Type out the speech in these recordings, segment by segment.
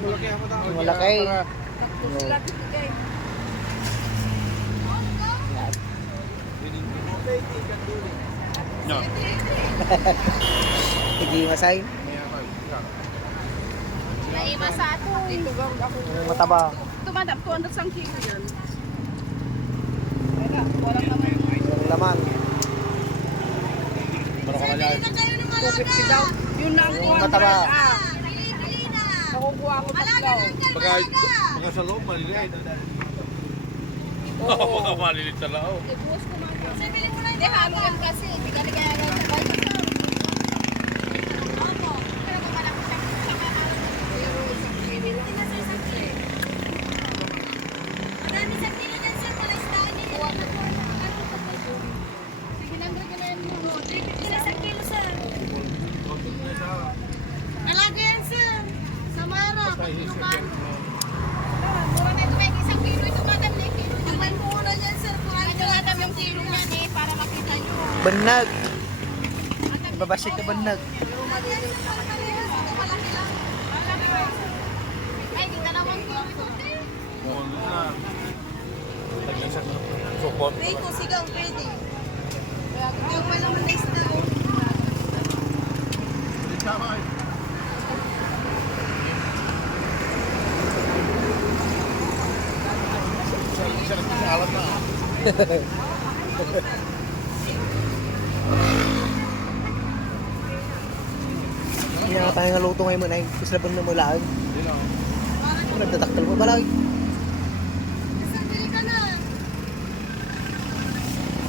Malaki. No. Sige, masay. Naima sa ato. Mataba. Tumadap, 200 sang kilo yan. Walang naman. Yung laman. Para ka malay. 250 daw. Yun na ang Yung mataba. Nakukuha ko tatlo. Baka sa loob, maliliit. Oo, baka maliliit sa loob. Ibuhos ko man. Hindi, halo yan kasi. Hindi ka nagaya sa bayo. Opo. Pero kung malaki siya, pero isang kilo lang. Marami sa kilo yan sir, malastaan niya. Sige, nandun ka na yan mo. 350 isang kilo sir. Nalaga yan sir. Samara, pagkinukan. Mura na ito kahit isang kilo. Ito madam na kilo. Naman mura yan sir. Ito madam yung kilo niyan eh, para makita nyo. Banag. Babasik ka banag. Ay, di dalawang kilo ito. Oo na. Tag-isang support. Pwede, sigaw, pwede. Ito yung malaman na isda. Alat na. Hindi nga tayo nga luto ngayon mo na. Gusto na ba na mulaan? Hindi lang. Nagtataktal mo balay. Sandali ka na.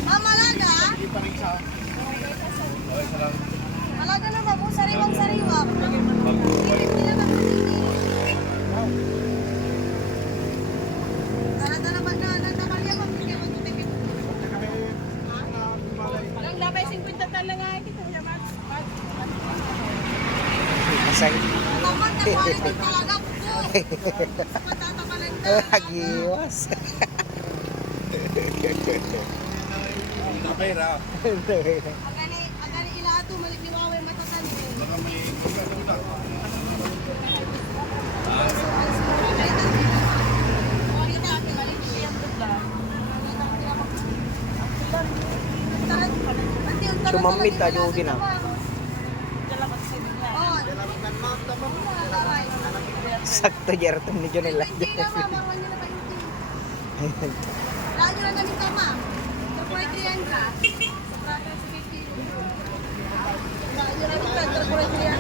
Mamalaga? Hindi pa rin siya. Okay, sa lang. Malaga na ba po? Sariwang-sariwang. Bago. Hindi naman Tara-tara ba na? Nagtakalya ba? Hindi mo tutipid. Lang labay 50 tal na nga ito. Masay. Naman na quality talaga po. Patatapalan na. Agiwas. Napera. Agani ilato maliliwawe matatan. Baka may Sumamit tayo din ah. Sakto jerton ni Jonel. Lalo na namin tama. Corporate yan ka. Lalo na namin corporate yan.